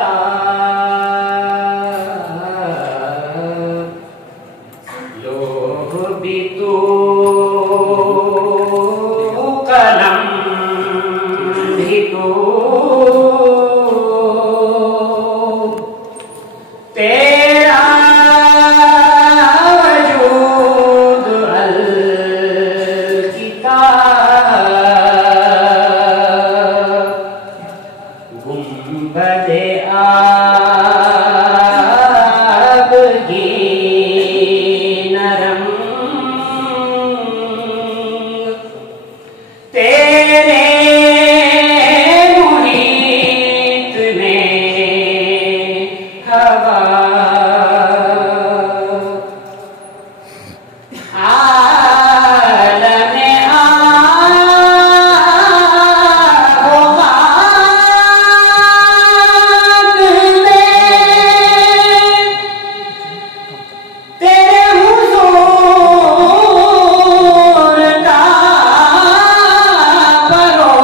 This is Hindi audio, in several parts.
लिखा लोह भी तू कलम भी तू तेरा वजूद अल-किताब गुंबदे आब की नरम तेरे मुहीत में हवा आलमे आबाद में तेरे हुजूर का बरो।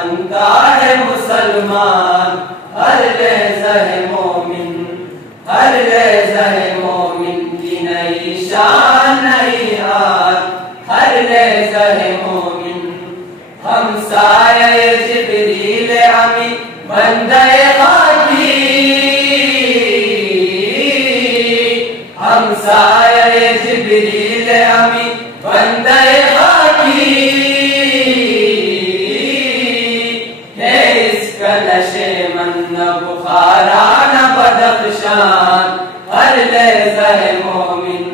बनता है मुसलमान। हर लहज़ा मोमिन, हर लहज़ा मोमिन की नई शान नई आन। हर लहज़ा मोमिन हमसाये जिब्रील अमीन बंदे खाकी। हमसाये जिब्रील अमीन बंदे खाकी है। इसका नशे मन न बुखारा न बदख्शान। हर लहज़ा मोमिन,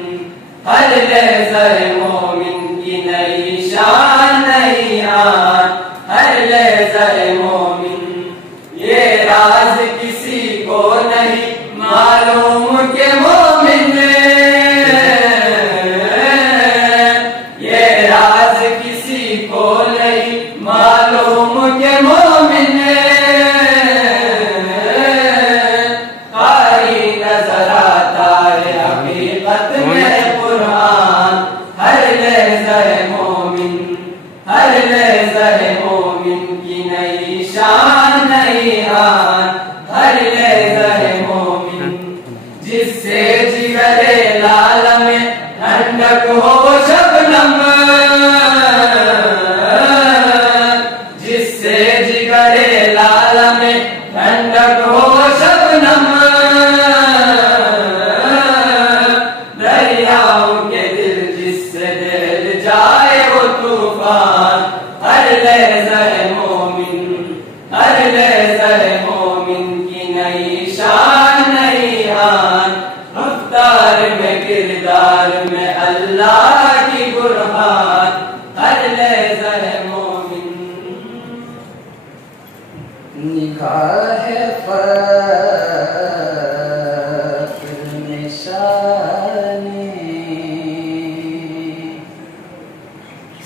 हर लहज़ा मोमिन की नई शान नई आन। हर लहज़ा मोमिन ये राज किसी को नहीं मालूम के मोमिन, ये राज किसी को नहीं मालूम के मोमिन। कारी नजर आता है हकीकत में कुरान। हर लहज़ा मोमिन, हर लहज़ा मोमिन की नई शान नई आन। हर लहज़ा मोमिन जिससे जिगरे लाल में ठंडक हो शबनम, जिससे जिगरे लाल में ठंडक हो शबनम। दरियाओं के दिल जिससे दिल जाए वो तूफान। हर लहज़ा मोमिन, हर लहज़ा मोमिन की नई शान नई आन। रफ्तार में किरदार में अल्लाह की बुरहान। हर लहज़ा मोमिन निगाह फ़ख्र में शाने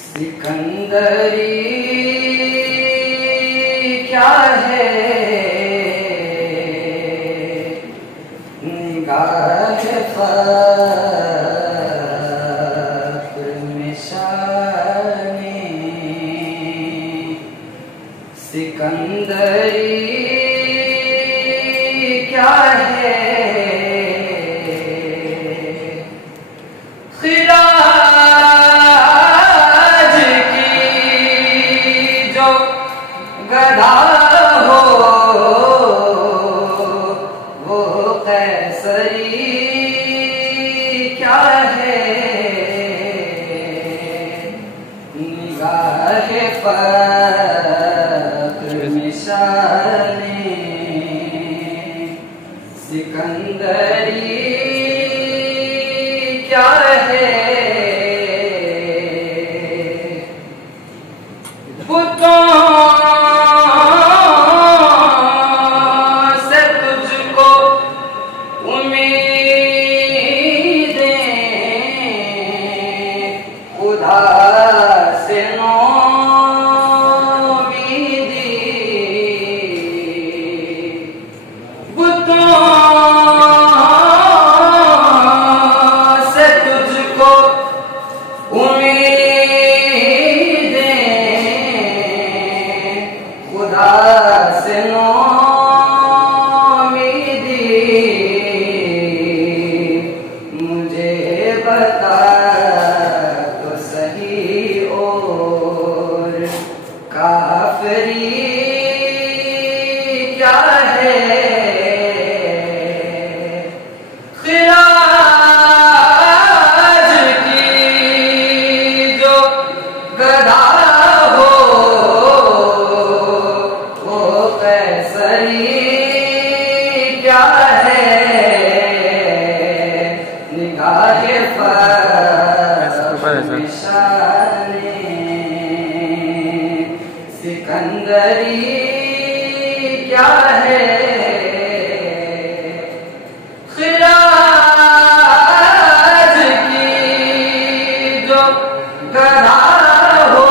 सिकंदरी क्या है। निगाह फ़ख्र में शाने सिकंदरी क्या है। खिराज की जो गदा हो वो कैसरी क्या है। निगाह फ़ख्र में शाने सिकंदरी क्या है। बुतों से तुझको उम्मीदें खुदा से नौमीदी। बुतों से तुझको उम्मीदें खुदा से नौमीदी। मुझे बता तो सही और काफरी क्या है। खिराज की जो गदा हो वो कैसरी क्या है। निगाह फ़ख्र में शाने सिकंदरी क्या है। खिराज की जो गदा हो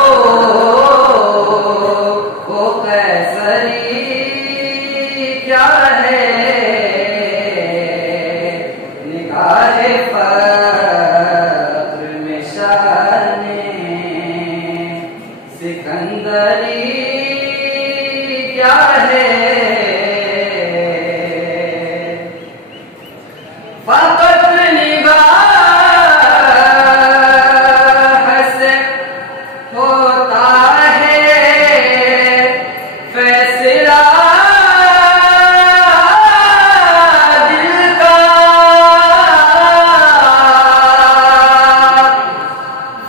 वो कैसरी क्या है। निगाह फ़ख्र में शाने सिकंदरी क्या है। फकत निगाह से होता है फैसला दिल का।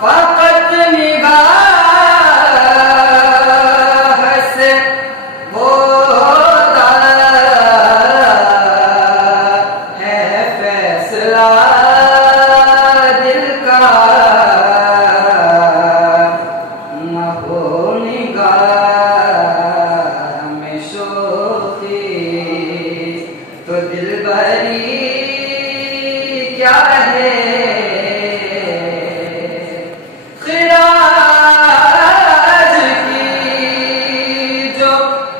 फकत निगाह से होता है फैसला दिल का। न हो निगाह में शोखी तो दिलबरी क्या है। खिराज की जो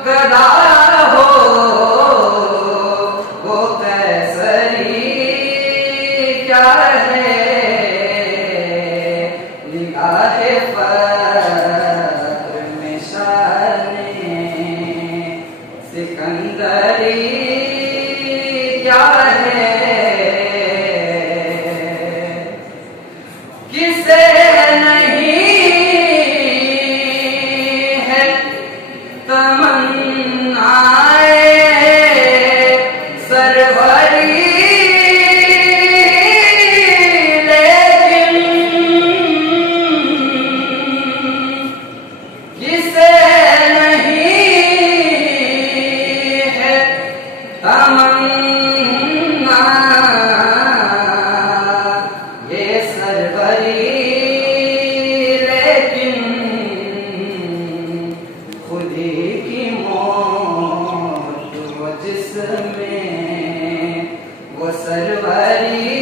गदा हो वो कैसरी क्या है। निगाहे फक्र में शाने सिकंदरी क्या है। किसे नहीं है तमन्नाए सरवरी लेकिन किसे नहीं है तमन्ना ये सरवरी लेकिन खुदी की मौत वो जिसमें वो सरवरी